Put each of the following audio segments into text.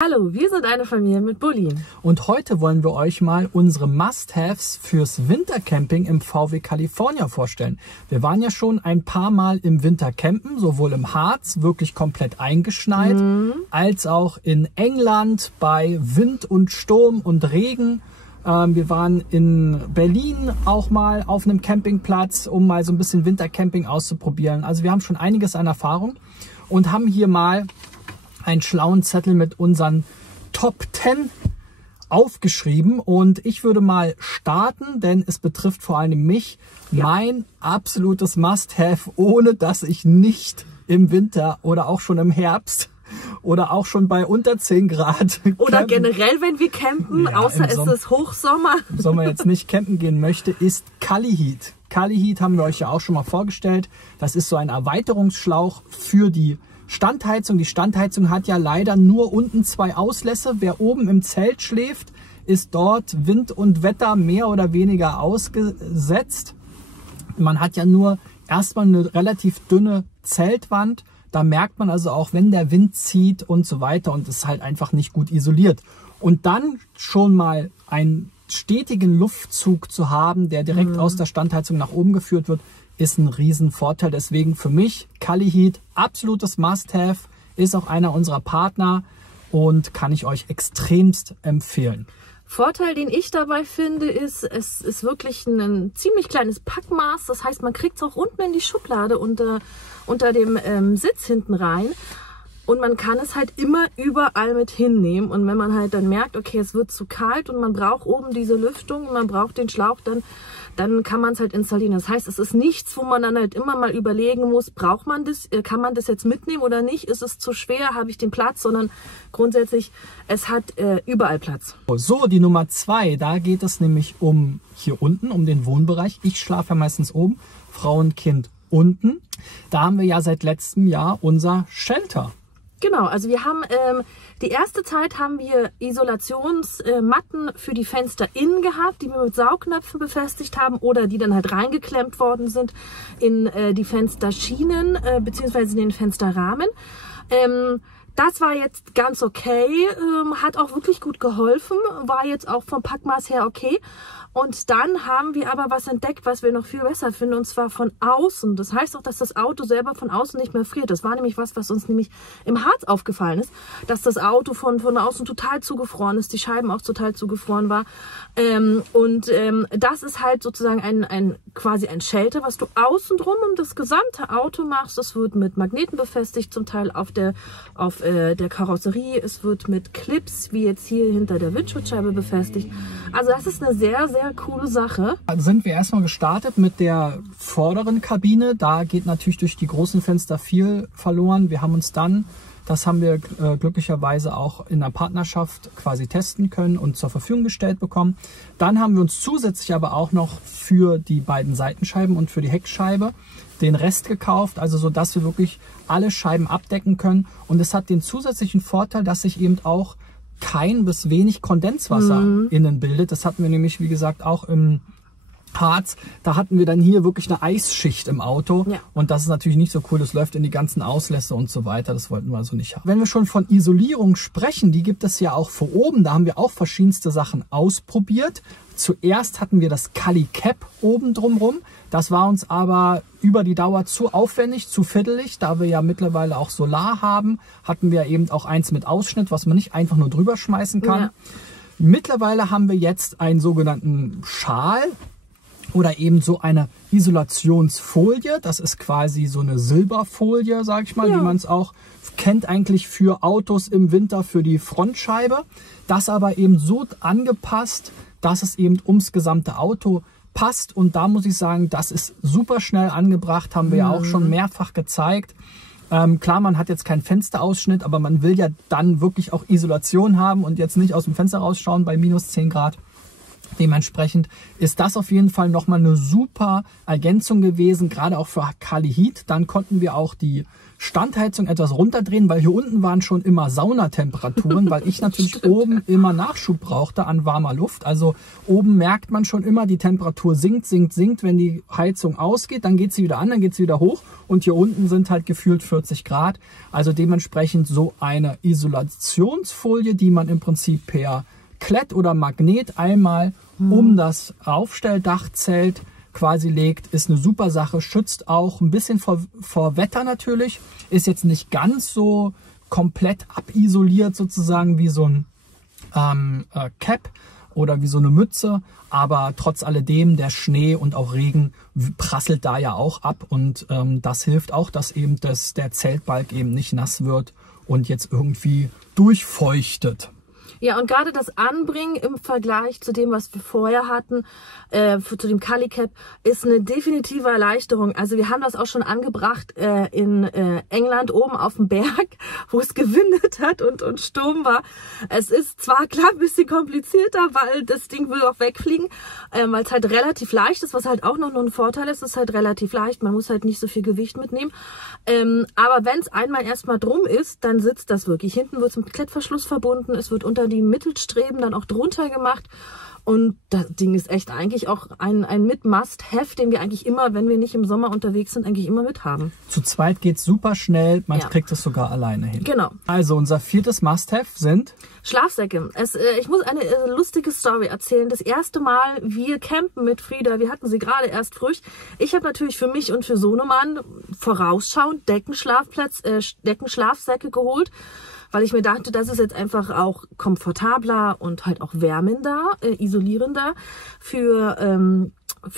Hallo, wir sind eine Familie mit Bulli. Und heute wollen wir euch mal unsere Must-Haves fürs Wintercamping im VW California vorstellen. Wir waren ja schon ein paar Mal im Winter campen, sowohl im Harz, wirklich komplett eingeschneit, als auch in England bei Wind und Sturm und Regen. Wir waren in Berlin auch mal auf einem Campingplatz, um mal so ein bisschen Wintercamping auszuprobieren. Also wir haben schon einiges an Erfahrung und haben hier mal einen schlauen Zettel mit unseren Top 10 aufgeschrieben. Und ich würde mal starten, denn es betrifft vor allem mich. Ja. Mein absolutes Must-Have, ohne dass ich nicht im Winter oder auch schon im Herbst oder auch schon bei unter 10 Grad oder generell, wenn wir campen, ja, außer es ist Hochsommer. Im Sommer jetzt nicht campen gehen möchte, ist Cali-Heat. Cali-Heat haben wir euch ja auch schon mal vorgestellt. Das ist so ein Erweiterungsschlauch für die Standheizung. Die Standheizung hat ja leider nur unten 2 Auslässe. Wer oben im Zelt schläft, ist dort Wind und Wetter mehr oder weniger ausgesetzt. Man hat ja nur erstmal eine relativ dünne Zeltwand. Da merkt man also auch, wenn der Wind zieht und so weiter, und ist halt einfach nicht gut isoliert. Und dann schon mal einen stetigen Luftzug zu haben, der direkt aus der Standheizung nach oben geführt wird, ist ein Riesenvorteil. Deswegen für mich Cali-Heat absolutes Must-Have, ist auch einer unserer Partner und kann ich euch extremst empfehlen. Vorteil, den ich dabei finde, ist, es ist wirklich ein ziemlich kleines Packmaß. Das heißt, man kriegt es auch unten in die Schublade unter dem Sitz hinten rein. Und man kann es halt immer überall mit hinnehmen. Und wenn man halt dann merkt, okay, es wird zu kalt und man braucht oben diese Lüftung und man braucht den Schlauch, dann kann man es halt installieren. Das heißt, es ist nichts, wo man dann halt immer mal überlegen muss, braucht man das, kann man das jetzt mitnehmen oder nicht? Ist es zu schwer? Habe ich den Platz? Sondern grundsätzlich, es hat überall Platz. So, die Nummer 2, da geht es nämlich um hier unten, um den Wohnbereich. Ich schlafe ja meistens oben, Frau und Kind unten. Da haben wir ja seit letztem Jahr unser Shelter. Genau, also wir haben die erste Zeit haben wir Isolationsmatten für die Fenster innen gehabt, die wir mit Saugnöpfen befestigt haben oder die dann halt reingeklemmt worden sind in die Fensterschienen beziehungsweise in den Fensterrahmen. Das war jetzt ganz okay, hat auch wirklich gut geholfen, war jetzt auch vom Packmaß her okay. Und dann haben wir aber was entdeckt, was wir noch viel besser finden, und zwar von außen. Das heißt auch, dass das Auto selber von außen nicht mehr friert. Das war nämlich was uns nämlich im Harz aufgefallen ist, dass das Auto von außen total zugefroren ist, die Scheiben auch total zugefroren war. Das ist halt sozusagen quasi ein Shelter, was du außen drum um das gesamte Auto machst. Es wird mit Magneten befestigt, zum Teil auf der Karosserie. Es wird mit Clips, wie jetzt hier hinter der Windschutzscheibe, befestigt. Also das ist eine sehr, sehr coole Sache. Also sind wir erstmal gestartet mit der vorderen Kabine. Da geht natürlich durch die großen Fenster viel verloren. Wir haben uns dann, das haben wir glücklicherweise auch in der Partnerschaft quasi testen können und zur Verfügung gestellt bekommen. Dann haben wir uns zusätzlich aber auch noch für die beiden Seitenscheiben und für die Heckscheibe den Rest gekauft, also so, dass wir wirklich alle Scheiben abdecken können. Und es hat den zusätzlichen Vorteil, dass sich eben auch kein bis wenig Kondenswasser innen bildet. Das hatten wir nämlich, wie gesagt, auch im Harz. Da hatten wir dann hier wirklich eine Eisschicht im Auto. Ja. Und das ist natürlich nicht so cool. Das läuft in die ganzen Auslässe und so weiter. Das wollten wir also nicht haben. Wenn wir schon von Isolierung sprechen, die gibt es ja auch vor oben. Da haben wir auch verschiedenste Sachen ausprobiert. Zuerst hatten wir das Cali-Cap oben drumherum. Das war uns aber über die Dauer zu aufwendig, zu fiddelig. Da wir ja mittlerweile auch Solar haben, hatten wir eben auch eins mit Ausschnitt, was man nicht einfach nur drüber schmeißen kann. Ja. Mittlerweile haben wir jetzt einen sogenannten Schal oder eben so eine Isolationsfolie. Das ist quasi so eine Silberfolie, sage ich mal, wie man es auch kennt eigentlich für Autos im Winter, für die Frontscheibe. Das aber eben so angepasst, dass es eben ums gesamte Auto passt. Und da muss ich sagen, das ist super schnell angebracht, haben wir ja auch schon mehrfach gezeigt. Klar, man hat jetzt keinen Fensterausschnitt, aber man will ja dann wirklich auch Isolation haben und jetzt nicht aus dem Fenster rausschauen bei minus 10 Grad. Dementsprechend ist das auf jeden Fall nochmal eine super Ergänzung gewesen, gerade auch für Kali Heat. Dann konnten wir auch die Standheizung etwas runterdrehen, weil hier unten waren schon immer Saunatemperaturen, weil ich natürlich oben immer Nachschub brauchte an warmer Luft. Also oben merkt man schon immer, die Temperatur sinkt. Wenn die Heizung ausgeht, dann geht sie wieder an, dann geht sie wieder hoch. Und hier unten sind halt gefühlt 40 Grad. Also dementsprechend so eine Isolationsfolie, die man im Prinzip per Klett oder Magnet einmal um das Aufstelldachzelt quasi legt, ist eine super Sache, schützt auch ein bisschen vor Wetter natürlich, ist jetzt nicht ganz so komplett abisoliert sozusagen wie so ein Cap oder wie so eine Mütze, aber trotz alledem der Schnee und auch Regen prasselt da ja auch ab und das hilft auch, dass eben der Zeltbalg eben nicht nass wird und jetzt irgendwie durchfeuchtet. Ja, und gerade das Anbringen im Vergleich zu dem, was wir vorher hatten, zu dem Kali Cap, ist eine definitive Erleichterung. Also wir haben das auch schon angebracht in England oben auf dem Berg, wo es gewindet hat und Sturm war. Es ist zwar klar ein bisschen komplizierter, weil das Ding will auch wegfliegen, weil es halt relativ leicht ist, was halt auch noch ein Vorteil ist. Es ist halt relativ leicht, man muss halt nicht so viel Gewicht mitnehmen. Aber wenn es einmal erstmal drum ist, dann sitzt das wirklich. Hinten wird es mit Klettverschluss verbunden, es wird unter die Mittelstreben dann auch drunter gemacht und das Ding ist echt eigentlich auch ein Must-Have, den wir eigentlich immer, wenn wir nicht im Sommer unterwegs sind, eigentlich immer mit haben. Zu zweit geht es super schnell, man kriegt es sogar alleine hin. Genau. Also unser viertes Must-Have sind Schlafsäcke. Ich muss eine lustige Story erzählen. Das erste Mal, wir campen mit Frieda, wir hatten sie gerade erst frisch. Ich habe natürlich für mich und für Sohnemann vorausschauend Deckenschlafsäcke geholt, weil ich mir dachte, das ist jetzt einfach auch komfortabler und halt auch wärmender, isolierender für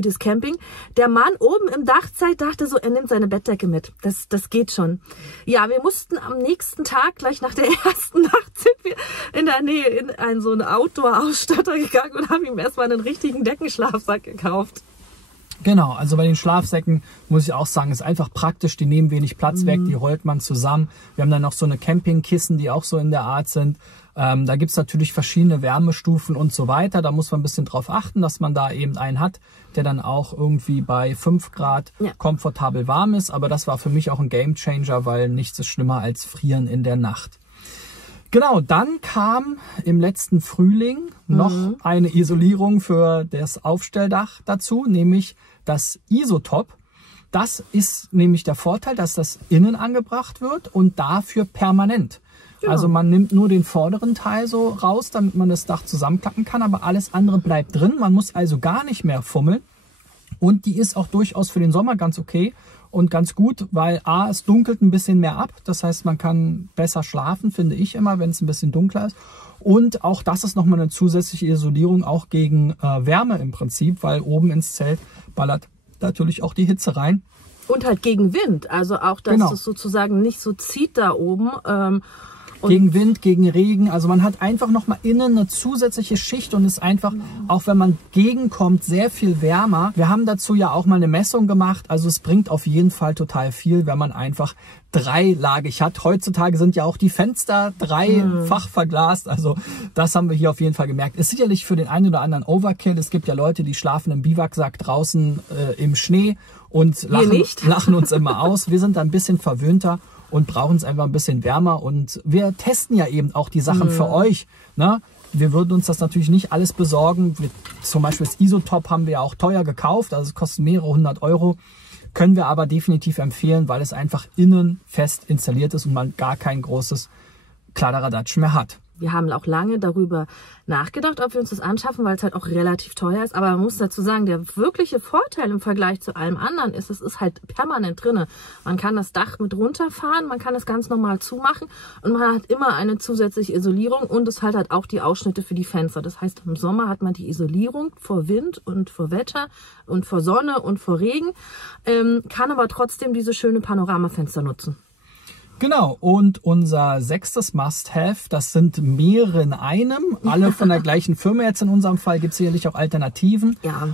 das Camping. Der Mann oben im Dachzelt dachte so, er nimmt seine Bettdecke mit. Das geht schon. Ja, wir mussten am nächsten Tag, gleich nach der ersten Nacht, sind wir in der Nähe in so einen Outdoor-Ausstatter gegangen und haben ihm erstmal einen richtigen Deckenschlafsack gekauft. Genau, also bei den Schlafsäcken muss ich auch sagen, ist einfach praktisch, die nehmen wenig Platz weg, die rollt man zusammen. Wir haben dann noch so eine Campingkissen, die auch so in der Art sind. Da gibt's natürlich verschiedene Wärmestufen und so weiter. Da muss man ein bisschen drauf achten, dass man da eben einen hat, der dann auch irgendwie bei 5 Grad komfortabel warm ist. Aber das war für mich auch ein Gamechanger, weil nichts ist schlimmer als Frieren in der Nacht. Genau, dann kam im letzten Frühling noch eine Isolierung für das Aufstelldach dazu, nämlich das Isotop. Das ist nämlich der Vorteil, dass das innen angebracht wird und dafür permanent. Ja. Also man nimmt nur den vorderen Teil so raus, damit man das Dach zusammenklappen kann, aber alles andere bleibt drin. Man muss also gar nicht mehr fummeln und die ist auch durchaus für den Sommer ganz okay. Und ganz gut, weil A, es dunkelt ein bisschen mehr ab. Das heißt, man kann besser schlafen, finde ich immer, wenn es ein bisschen dunkler ist. Und auch das ist nochmal eine zusätzliche Isolierung, auch gegen Wärme im Prinzip, weil oben ins Zelt ballert natürlich auch die Hitze rein. Und halt gegen Wind, also auch, dass es sozusagen nicht so zieht da oben. Gegen Wind, gegen Regen. Also man hat einfach nochmal innen eine zusätzliche Schicht und ist einfach, auch wenn man gegenkommt, sehr viel wärmer. Wir haben dazu ja auch mal eine Messung gemacht. Also es bringt auf jeden Fall total viel, wenn man einfach dreilagig hat. Heutzutage sind ja auch die Fenster dreifach verglast. Also das haben wir hier auf jeden Fall gemerkt. Ist sicherlich für den einen oder anderen Overkill. Es gibt ja Leute, die schlafen im Biwaksack draußen im Schnee und lachen uns immer aus. Wir sind da ein bisschen verwöhnter und brauchen es einfach ein bisschen wärmer. Und wir testen ja eben auch die Sachen für euch. Ne? Wir würden uns das natürlich nicht alles besorgen. Zum Beispiel das Isotop haben wir ja auch teuer gekauft. Also es kostet mehrere 100 €. Können wir aber definitiv empfehlen, weil es einfach innen fest installiert ist und man gar kein großes Kladderadatsch mehr hat. Wir haben auch lange darüber nachgedacht, ob wir uns das anschaffen, weil es halt auch relativ teuer ist. Aber man muss dazu sagen, der wirkliche Vorteil im Vergleich zu allem anderen ist, es ist halt permanent drinne. Man kann das Dach mit runterfahren, man kann es ganz normal zumachen und man hat immer eine zusätzliche Isolierung und es halt auch die Ausschnitte für die Fenster. Das heißt, im Sommer hat man die Isolierung vor Wind und vor Wetter und vor Sonne und vor Regen, kann aber trotzdem diese schöne Panoramafenster nutzen. Genau, und unser 6. Must-Have, das sind mehrere in einem, alle von der gleichen Firma jetzt in unserem Fall, gibt es sicherlich auch Alternativen. Ja.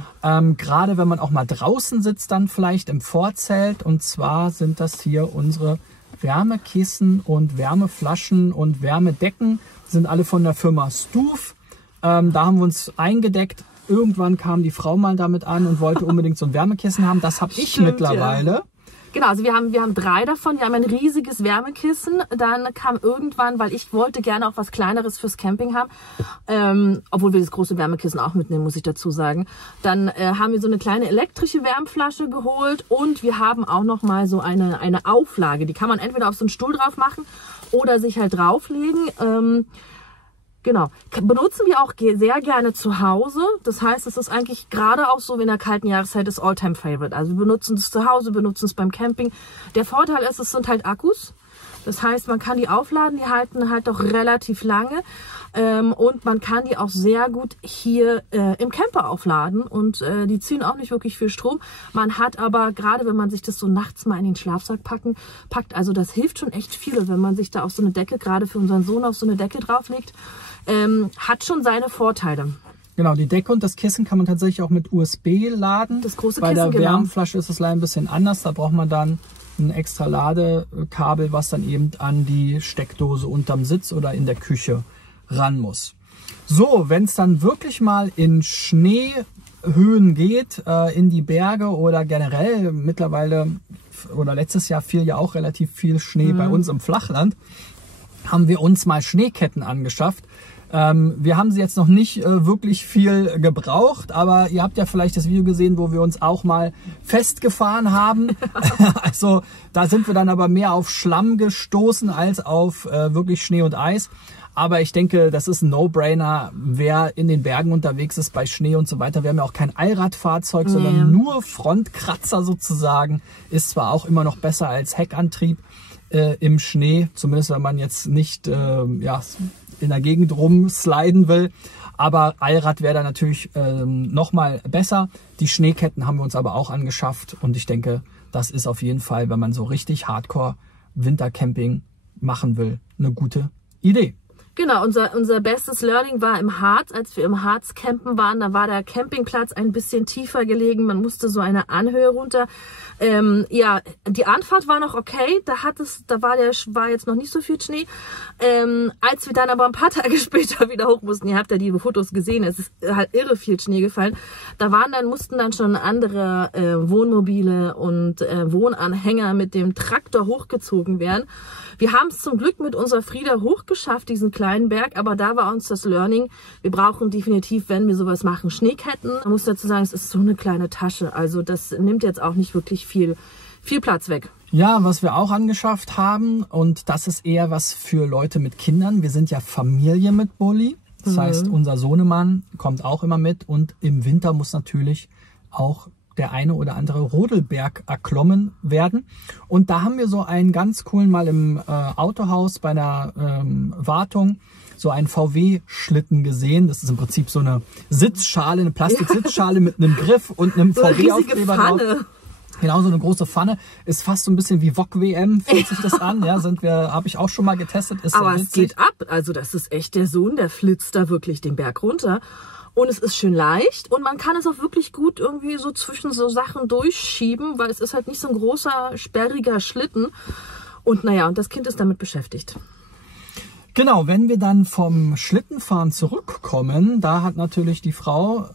Gerade wenn man auch mal draußen sitzt, dann vielleicht im Vorzelt, und zwar sind das hier unsere Wärmekissen und Wärmeflaschen und Wärmedecken, sind alle von der Firma Stuf. Da haben wir uns eingedeckt. Irgendwann kam die Frau mal damit an und wollte unbedingt so ein Wärmekissen haben. Das habe ich mittlerweile. Ja. Genau, also wir haben 3 davon. Wir haben ein riesiges Wärmekissen. Dann kam irgendwann, weil ich wollte gerne auch was Kleineres fürs Camping haben, obwohl wir das große Wärmekissen auch mitnehmen, muss ich dazu sagen. Dann haben wir so eine kleine elektrische Wärmflasche geholt und wir haben auch noch mal so eine Auflage. Die kann man entweder auf so einen Stuhl drauf machen oder sich halt drauflegen. Genau. Benutzen wir auch sehr gerne zu Hause. Das heißt, es ist eigentlich gerade auch so in der kalten Jahreszeit das All-Time-Favorite. Also wir benutzen es zu Hause, benutzen es beim Camping. Der Vorteil ist, es sind halt Akkus. Das heißt, man kann die aufladen, die halten halt doch relativ lange. Und man kann die auch sehr gut hier im Camper aufladen. Und die ziehen auch nicht wirklich viel Strom. Man hat aber, gerade wenn man sich das so nachts mal in den Schlafsack packt, also das hilft schon echt viel, wenn man sich da auf so eine Decke, gerade für unseren Sohn auf so eine Decke drauflegt. Hat schon seine Vorteile. Genau, die Decke und das Kissen kann man tatsächlich auch mit USB laden. Das große Bei Kissen, der Wärmflasche ist es leider ein bisschen anders. Da braucht man dann ein extra Ladekabel, was dann eben an die Steckdose unterm Sitz oder in der Küche ran muss. So, wenn es dann wirklich mal in Schneehöhen geht, in die Berge oder generell mittlerweile oder letztes Jahr fiel ja auch relativ viel Schnee bei uns im Flachland, haben wir uns mal Schneeketten angeschafft. Wir haben sie jetzt noch nicht wirklich viel gebraucht, aber ihr habt ja vielleicht das Video gesehen, wo wir uns auch mal festgefahren haben. Also da sind wir dann aber mehr auf Schlamm gestoßen als auf wirklich Schnee und Eis. Aber ich denke, das ist ein No-Brainer, wer in den Bergen unterwegs ist bei Schnee und so weiter. Wir haben ja auch kein Allradfahrzeug, sondern nur Frontkratzer sozusagen. Ist zwar auch immer noch besser als Heckantrieb im Schnee, zumindest wenn man jetzt nicht in der Gegend rumsliden will. Aber Allrad wäre da natürlich noch mal besser. Die Schneeketten haben wir uns aber auch angeschafft. Und ich denke, das ist auf jeden Fall, wenn man so richtig Hardcore Wintercamping machen will, eine gute Idee. Genau, unser bestes Learning war im Harz, als wir im Harz campen waren. Da war der Campingplatz ein bisschen tiefer gelegen. Man musste so eine Anhöhe runter. Ja, die Anfahrt war noch okay. Da war jetzt noch nicht so viel Schnee. Als wir dann aber ein paar Tage später wieder hoch mussten, ihr habt ja die Fotos gesehen, es ist halt irre viel Schnee gefallen. Mussten dann schon andere Wohnmobile und Wohnanhänger mit dem Traktor hochgezogen werden. Wir haben es zum Glück mit unserer Frieda hochgeschafft, diesen kleinen Berg, aber da war uns das Learning, wir brauchen definitiv, wenn wir sowas machen, Schneeketten. Man muss dazu sagen, es ist so eine kleine Tasche, also das nimmt jetzt auch nicht wirklich viel Platz weg. Ja, was wir auch angeschafft haben, und das ist eher was für Leute mit Kindern. Wir sind ja Familie mit Bulli, das heißt, unser Sohnemann kommt auch immer mit und im Winter muss natürlich auch der eine oder andere Rodelberg erklommen werden. Und da haben wir so einen ganz coolen mal im Autohaus bei einer Wartung so einen VW-Schlitten gesehen. Das ist im Prinzip so eine Sitzschale, eine Plastik-Sitzschale mit einem Griff und einem VW-Aufkleber drauf. Genau, so eine große Pfanne. Ist fast so ein bisschen wie VOG-WM, fühlt sich das an. Ja, habe ich auch schon mal getestet. Ist aber es geht ab. Also das ist echt der Sohn, der flitzt da wirklich den Berg runter. Und es ist schön leicht und man kann es auch wirklich gut irgendwie so zwischen so Sachen durchschieben, weil es ist halt nicht so ein großer, sperriger Schlitten. Und naja, und das Kind ist damit beschäftigt. Genau, wenn wir dann vom Schlittenfahren zurückkommen, da hat natürlich die Frau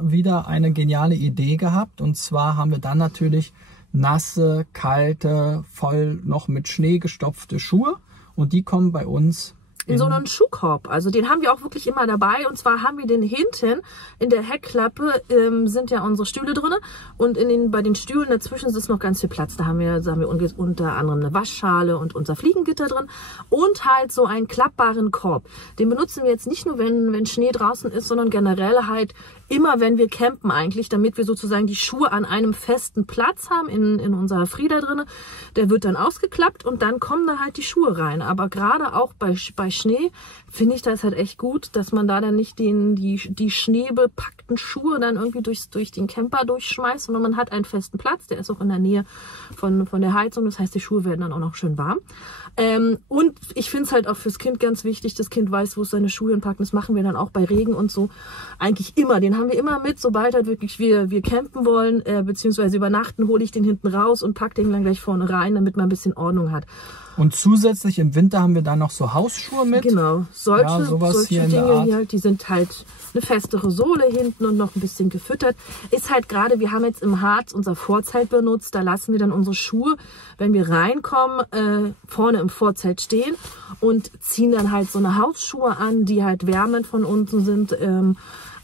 wieder eine geniale Idee gehabt. Und zwar haben wir dann natürlich nasse, kalte, voll noch mit Schnee gestopfte Schuhe. Und die kommen bei uns in so einen Schuhkorb. Also den haben wir auch wirklich immer dabei. Und zwar haben wir den hinten in der Heckklappe sind ja unsere Stühle drin. Und bei den Stühlen dazwischen ist noch ganz viel Platz. Da haben wir unter anderem eine Waschschale und unser Fliegengitter drin. Und halt so einen klappbaren Korb. Den benutzen wir jetzt nicht nur, wenn Schnee draußen ist, sondern generell halt immer, wenn wir campen eigentlich, damit wir sozusagen die Schuhe an einem festen Platz haben in unserer Frieda drin. Der wird dann ausgeklappt und dann kommen da halt die Schuhe rein. Aber gerade auch bei Schnee finde ich das halt echt gut, dass man da dann nicht die schneebepackten Schuhe dann irgendwie durch den Camper durchschmeißt, sondern man hat einen festen Platz. Der ist auch in der Nähe von der Heizung. Das heißt, die Schuhe werden dann auch noch schön warm. Und ich finde es halt auch fürs Kind ganz wichtig, das Kind weiß, wo es seine Schuhe hinpacken. Das machen wir dann auch bei Regen und so. Eigentlich immer, den haben wir immer mit, sobald halt wirklich wir campen wollen, beziehungsweise übernachten, hole ich den hinten raus und pack den dann gleich vorne rein, damit man ein bisschen Ordnung hat. Und zusätzlich im Winter haben wir dann noch so Hausschuhe mit. Genau, solche hier Dinge hier, die sind halt eine festere Sohle hinten und noch ein bisschen gefüttert. Ist halt gerade, wir haben jetzt im Harz unser Vorzelt benutzt, da lassen wir dann unsere Schuhe, wenn wir reinkommen, vorne im Vorzelt stehen und ziehen dann halt so eine Hausschuhe an, die halt wärmend von unten sind,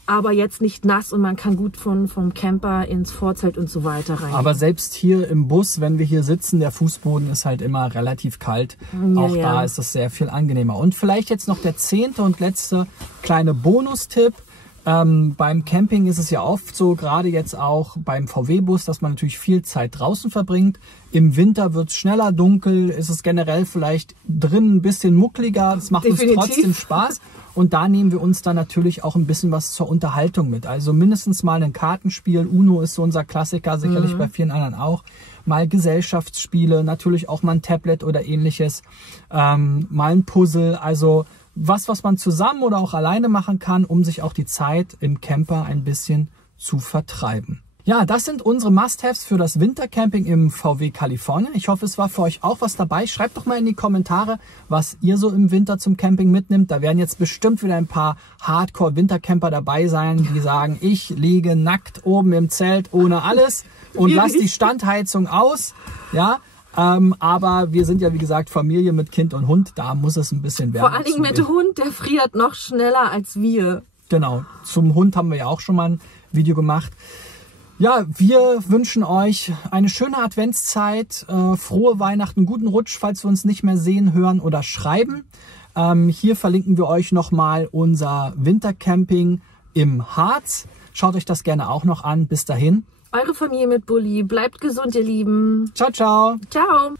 aber jetzt nicht nass und man kann gut vom Camper ins Vorzelt und so weiter rein. Aber selbst hier im Bus, wenn wir hier sitzen, der Fußboden ist halt immer relativ kalt. Ja, auch da ist das sehr viel angenehmer. Und vielleicht jetzt noch der 10. und letzte kleine Bonustipp. Beim Camping ist es ja oft so, gerade jetzt auch beim VW-Bus, dass man natürlich viel Zeit draußen verbringt. Im Winter wird es schneller dunkel, ist es generell vielleicht drinnen ein bisschen muckliger. Das macht uns trotzdem Spaß. Und da nehmen wir uns dann natürlich auch ein bisschen was zur Unterhaltung mit. Also mindestens mal ein Kartenspiel. Uno ist so unser Klassiker, sicherlich bei vielen anderen auch. Mal Gesellschaftsspiele, natürlich auch mal ein Tablet oder ähnliches. Mal ein Puzzle, also was man zusammen oder auch alleine machen kann, um sich auch die Zeit im Camper ein bisschen zu vertreiben. Ja, das sind unsere Must-Haves für das Wintercamping im VW California. Ich hoffe, es war für euch auch was dabei. Schreibt doch mal in die Kommentare, was ihr so im Winter zum Camping mitnimmt. Da werden jetzt bestimmt wieder ein paar Hardcore-Wintercamper dabei sein, die sagen, ich liege nackt oben im Zelt ohne alles und lasse die Standheizung aus. Ja, aber wir sind ja, wie gesagt, Familie mit Kind und Hund. Da muss es ein bisschen wärmer. Vor allen Dingen mit Hund, der friert noch schneller als wir. Genau, zum Hund haben wir ja auch schon mal ein Video gemacht. Ja, wir wünschen euch eine schöne Adventszeit, frohe Weihnachten, guten Rutsch, falls wir uns nicht mehr sehen, hören oder schreiben. Hier verlinken wir euch nochmal unser Wintercamping im Harz. Schaut euch das gerne auch noch an. Bis dahin. Eure Familie mit Bulli. Bleibt gesund, ihr Lieben. Ciao, ciao. Ciao.